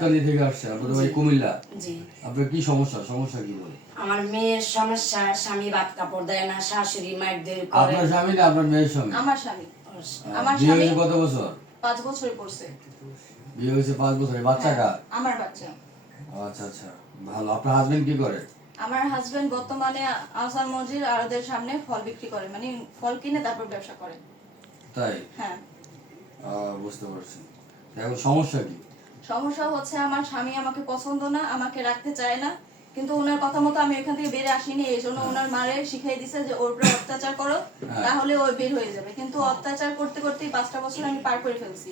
কান্দি থেকে আসছে আপনাদের বাড়ি কুমিল্লা। জি। আপনার কি সমস্যা? সমস্যা কি বলে? আমার মেয়ের সমস্যা, স্বামী ভাত কাপড় দেয় না, শাশুড়ি মারধর করে। আপনার স্বামী না আপনার মেয়ের স্বামী? আমার স্বামী। আমার বিয়ে স্বামী হয়েছে কত বছর? 5 বছর পড়ছে। বিয়ে হয়েছে 5 বছর। বাচ্চা কার? আমার বাচ্চা। আচ্ছা আচ্ছা, ভালো। আপনার হাজবেন্ড কি করে? আমার হাজবেন্ড বর্তমানে আহসান মজির আড়তের সামনে ফল বিক্রি করে, মানে ফল কিনে তারপর ব্যবসা করে। তাই? হ্যাঁ। বুঝতে পারছি। এখন সমস্যা কি? সমস্যা হচ্ছে আমার স্বামী আমাকে পছন্দ না, আমাকে রাখতে চায় না, কিন্তু ওনার কথা মতো আমি এখান থেকে বের আসিনি। এই জন্য ওনার মারে শিখিয়ে দিছে যে ওর উপরে অত্যাচার করো, তাহলে ও বের হয়ে যাবে। কিন্তু অত্যাচার করতে করতেই 5টা বছর আমি পার করে ফেলছি।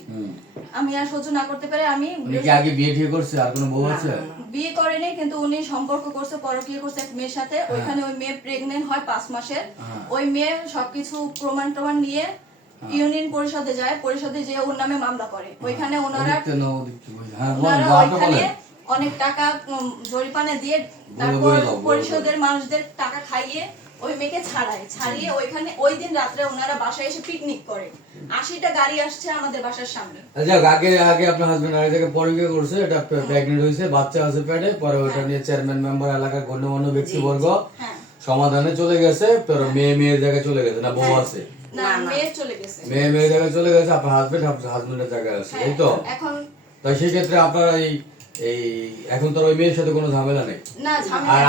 আমি আর সহ্য না করতে পারে আমি উনি কি আগে বিয়ে ঠিক করছে? আর কোনো বউ আছে? বিয়ে করেনি, কিন্তু উনি সম্পর্ক করছে, পরকীয়া করছে এক মেয়ের সাথে। ওইখানে ওই মেয়ে প্রেগনেন্ট হয় 5 মাসের। ওই মেয়ে সবকিছু প্রমাণ নিয়ে ইউনিয়ন পরিষদে যায়, পরিষদে যে ওর নামে মামলা করে। ওইখানে ওনারা ওইখানে অনেক টাকা জরিমানা দিয়ে তারপর পরিষদের মানুষদের টাকা খাইয়ে ওই মেয়েকে ছাড়িয়ে ওইখানে ওই দিন রাত্রে ওনারা বাসায় এসে পিকনিক করে। 80টা গাড়ি আসছে আমাদের বাসার সামনে। আচ্ছা, আগে আপনার হাজবেন্ড আগে থেকে পরকীয়া করছে, এটা প্রেগনেন্ট হয়েছে, বাচ্চা আছে পেটে, পরে ওটা নিয়ে চেয়ারম্যান মেম্বার এলাকার গণ্যমান্য ব্যক্তিবর্গ সমাধানে চলে গেছে। তোর মেয়ের জায়গায় চলে গেছে না বউ আছে? না, মেয়ে চলে গেছে। মেয়ের জায়গায় চলে গেছে, আপনার হাজবেন্ডের জায়গায় আছে, এই তো? এখন তাই সেই ক্ষেত্রে আপনার এই এখন তো ওই মেয়ের সাথে কোনো ঝামেলা নেই? না, ঝামেলা। আর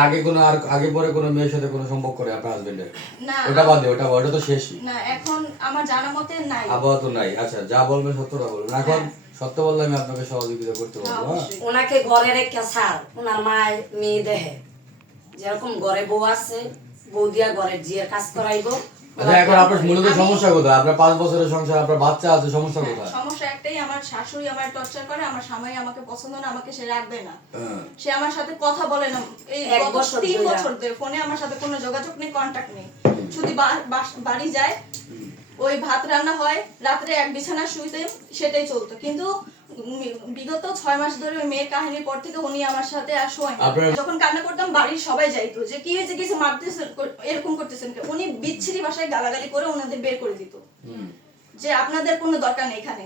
আগে পরে কোনো মেয়ের সাথে কোনো সম্পর্ক করে আপনার হাজবেন্ডের? না, ওটা বাদ দিয়ে, ওটা তো শেষই। না, এখন আমার জানা মতে নাই, আপাতত নাই। আচ্ছা, যা বলবেন সত্যটা বলবেন। এখন সত্য বললে আমি আপনাকে সহযোগিতা করতে পারবো। ওনাকে ঘরে রেখে স্যার ওনার মায়ের মেয়ে দেহে যেরকম ঘরে বউ আছে, বউ দিয়া ঘরের জিয়ের কাজ করাইবো। আচ্ছা, এখন আপনার মূলত সমস্যা কোথায়? আপনার 5 বছরের সংসার, আপনার বাচ্চা আছে, সমস্যা কোথায়? সমস্যা একটাই, আমার শাশুড়ি আমার টর্চার করে, আমার স্বামী আমাকে পছন্দ না, আমাকে সে রাখবে না। সে আমার সাথে কথা বলে না, এই 3 বছর ধরে ফোনে আমার সাথে কোনো যোগাযোগ নেই, কন্টাক্ট নেই। শুধু বাড়ি যায়, ওই ভাত রান্না হয়, রাত্রে এক বিছানা শুইতে, সেটাই চলতো। কিন্তু বিগত 6 মাস ধরে ওই মেয়ের কাহিনীর পর থেকে উনি আমার সাথে আর শোয় না। যখন কান্না করতাম বাড়ির সবাই যাইতো যে কি হয়েছে, কিছু মারতেছেন, এরকম করতেছেন। উনি বিচ্ছিরি ভাষায় গালাগালি করে ওনাদের বের করে দিত যে আপনাদের কোনো দরকার নেই এখানে,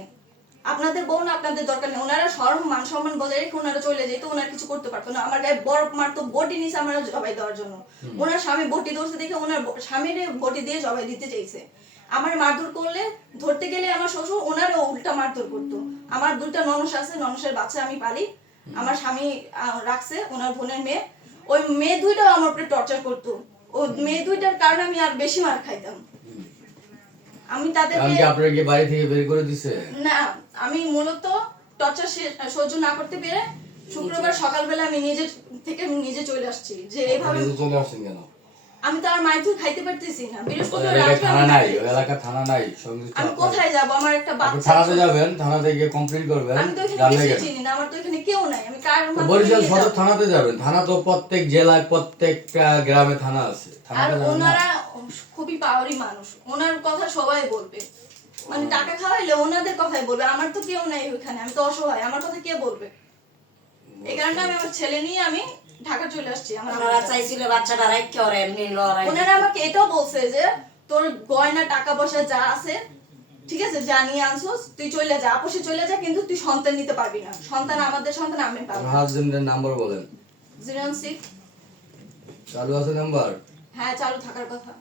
আপনাদের বউ না, আপনাদের দরকার নেই। ওনারা মান সম্মান বজায় রেখে ওনারা চলে যেত, ওনারা কিছু করতে পারতো না। আমার গায়ে বরফ মারতো, বটি নিছে আমার জবাই দেওয়ার জন্য। ওনার স্বামী বটি ধরছে দেখে ওনার স্বামীর বটি দিয়ে জবাই দিতে চাইছে। আমার মারধর করলে, ধরতে গেলে আমার শ্বশুর ওনারও উল্টা মারধর করতো। আমার 2টা ননস আছে, ননসের বাচ্চা আমি পালি। আমার স্বামী রাখছে ওনার বোনের মেয়ে, ওই মেয়ে 2টাও আমার উপরে টর্চার করতো। ওই মেয়ে 2টার কারণে আমি আর বেশি মার খাইতাম। আমি তাদেরকে আপনারা কি বাড়ি থেকে বের করে দিছে? না, আমি মূলত টর্চার সহ্য না করতে পেরে শুক্রবার সকালবেলা আমি নিজে চলে আসছি। যে এইভাবে চলে আসছেন কেন? আমি তো আর মাইথু খাইতে পারতেছি না। বৃহস্পতিবার রাতে থানা নাই, ওই এলাকা থানা নাই। আমি কোথায় যাব? আমার একটা বাচ্চা। থানাতে যাবেন, থানাতে গিয়ে কমপ্লেইন করবেন। আমি তো এখানে কিছু চিনি না, আমার তো এখানে কেউ নাই। আমি কার মাধ্যমে? বরিশাল সদর থানাতে যাবেন। থানা তো প্রত্যেক জেলায়, প্রত্যেকটা গ্রামে থানা আছে। আর ওনারা খুবই পাওয়ারি মানুষ, ওনার কথা সবাই বলবে। মানে টাকা খাওয়াইলে ওনাদের কথাই বলবে। আমার তো কেউ নাই ওখানে, আমি তো অসহায়, আমার কথা কে বলবে? এই কারণে আমি আমার ছেলে নিয়ে আমি ঢাকা চলে আসছি। ওনারা চাইছিল বাচ্চাটা রাখতে, ওরা এমনি লড়াই। ওনারা আমাকে এটাও বলছে যে তোর গয়না টাকা পয়সা যা আছে, ঠিক আছে, যা নিয়ে আনছস তুই চলে যা, আপসে চলে যা, কিন্তু তুই সন্তান নিতে পারবি না। সন্তান আমাদের সন্তান, আমি পাবো। হাজবেন্ডের নাম্বার বলেন। 06 চালু আছে নাম্বার? হ্যাঁ, চালু থাকার কথা।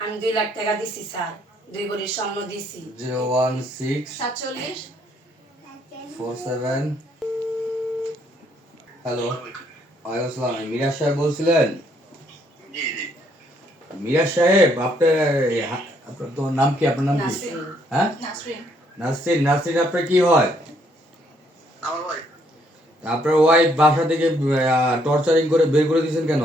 আমি 2 লাখ টাকা দিছি স্যার, 2 ভরি স্বর্ণ দিছি। 016 47 47। হ্যালো, ওয়ালাইকুম আসসালাম। মিরাজ সাহেব বলছিলেন? মিরাজ সাহেব, আপনার তো নাম কি? আপনার নাম কি? হ্যাঁ, নাসরিন। নাসরিন, আপনার কি হয়? আপনার ওয়াইফ বাসা থেকে টর্চারিং করে বের করে দিয়েছেন কেন?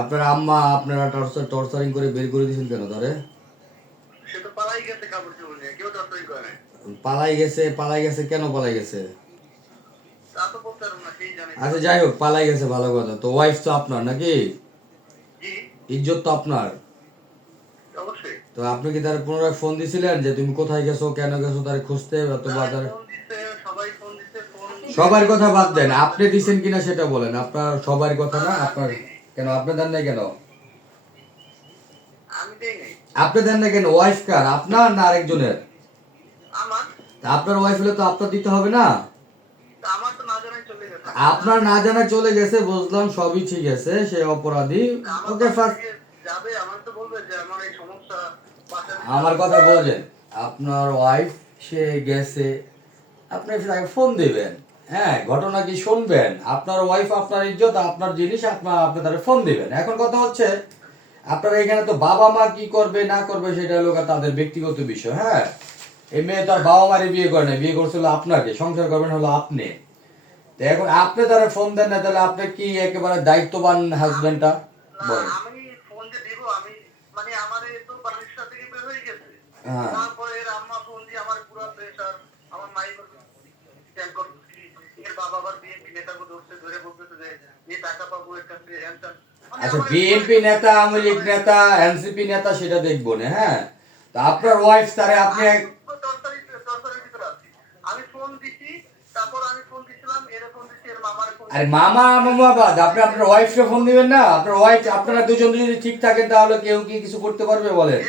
আপনার আম্মা আপনারা টর্চারিং করে বের করে দিয়েছেন কেন? ধরে পালাই গেছে কেন? পালাই গেছে? আচ্ছা, যাই হোক, পালাই গেছে, ভালো কথা। তো ওয়াইফ তো আপনার নাকি? ইজ্জত তো আপনার। তো আপনি কি তার পুনরায় ফোন দিছিলেন যে তুমি কোথায় গেছো, কেন গেছো, তার খুঁজতে? সবার কথা বাদ দেন, আপনি দিছেন কিনা সেটা বলেন। আপনার সবার কথা না, আপনার কেন আপনি দেন নাই কেন? আপনি দেন না কেন? ওয়াইফ কার, আপনার না আরেকজনের? তা আপনার ওয়াইফ হলে তো আপনার দিতে হবে না? আমার তো না জানাই চলে গেছে। আপনার না জানা চলে গেছে, বুঝলাম, সবই ঠিক আছে, সে অপরাধী। ওকে ফার্স্ট যাবে, আমার তো বলবে যে আমার এই সমস্যা, বাসায় আমার কথা বলছেন, আপনার ওয়াইফ সে গেছে, আপনি তাকে ফোন দিবেন, হ্যাঁ, ঘটনা কি শুনবেন, আপনার ওয়াইফ আপনার ইজ্জত, আপনার জিনিস, আপনি তাকে ফোন দিবেন। এখন কথা হচ্ছে আপনার এখানে তো বাবা মা কি করবে না করবে সেটা হলো তাদের ব্যক্তিগত বিষয়। হ্যাঁ, এই মেয়ে তার বাবা মারে বিয়ে করে না, বিয়ে করছিল আপনাকে, সংসার করবেন হলো আপনি। তো এখন আপনি তারা ফোন দেন না, তাহলে আপনি কি একেবারে দায়িত্ববান হাজবেন্ডটা না, বলেন? আমি ফোন যে দিব, আমি মানে আমার এই তো বালিশটা থেকে বের হয়ে গেছে। হ্যাঁ। তারপরে এর আম্মা ফোন দিয়ে আমার পুরো প্রেশার, আমার মাই স্ক্যান করতেছি, এর বাবা আবার বিএনপি নেতাকে ধরছে, ধরে বলতেছে যে এই টাকা পাবো এর কাছে, হ্যান ত্যান। মানে আচ্ছা, আমার বিএনপি নেতা, আওয়ামী লীগ নেতা, এনসিপি নেতা সেটা দেখবো না। হ্যাঁ, তা আপনার ওয়াইফ তারে আপনি তরকারির ভিতরে আছি। আমি ফোন দিছি, তারপর আমি ফোন দিছিলাম, এর ফোন দিছি, এর মামার ফোন আরে মামা বাদ, আপনি আপনার ওয়াইফকে ফোন দিবেন না? আপনার ওয়াইফ, আপনারা দুজন যদি ঠিক থাকেন তাহলে কেউ কি কিছু করতে পারবে বলেন?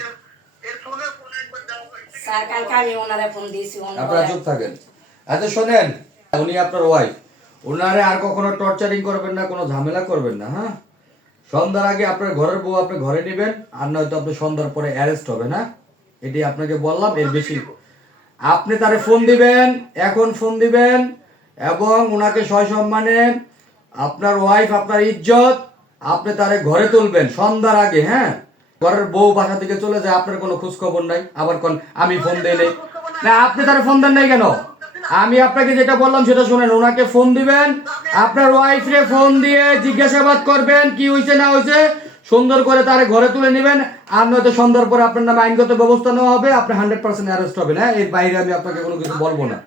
এর ফোনে ফোনে একবার দেওয়া হয়েছে। স্যার কালকে আমি ওনারে ফোন দিয়েছি, আপনারা চুপ থাকেন। আচ্ছা শোনেন, উনি আপনার ওয়াইফ, ওনারে আর কখনো টর্চারিং করবেন না, কোনো ঝামেলা করবেন না। হ্যাঁ, সন্ধ্যার আগে আপনার ঘরের বউ আপনি ঘরে নেবেন, আর নয়তো আপনি সন্ধ্যার পরে অ্যারেস্ট হবে না, এটি আপনাকে বললাম। এর বেশি আপনি তারে ফোন দিবেন, এখন ফোন দিবেন, এবং ওনাকে সসম্মানে, আপনার ওয়াইফ আপনার ইজ্জত, আপনি তারে ঘরে তুলবেন সন্ধ্যার আগে। হ্যাঁ, ঘরের বউ বাসা থেকে চলে যায়, আপনার কোনো খোঁজ খবর নাই, আবার কোন আমি ফোন দেই নাই। না, আপনি তারে ফোন দেন নাই কেন? আমি আপনাকে যেটা বললাম সেটা শুনেন, ওনাকে ফোন দিবেন, আপনার ওয়াইফরে ফোন দিয়ে জিজ্ঞাসাবাদ করবেন কি হয়েছে না হয়েছে, সুন্দর করে তারে ঘরে তুলে নেবেন, আর নয়তো সন্ধ্যার পরে আপনার নামে আইনগত ব্যবস্থা নেওয়া হবে, আপনি 100% অ্যারেস্ট হবেন। হ্যাঁ, এর বাইরে আমি আপনাকে কোনো কিছু বলবো না।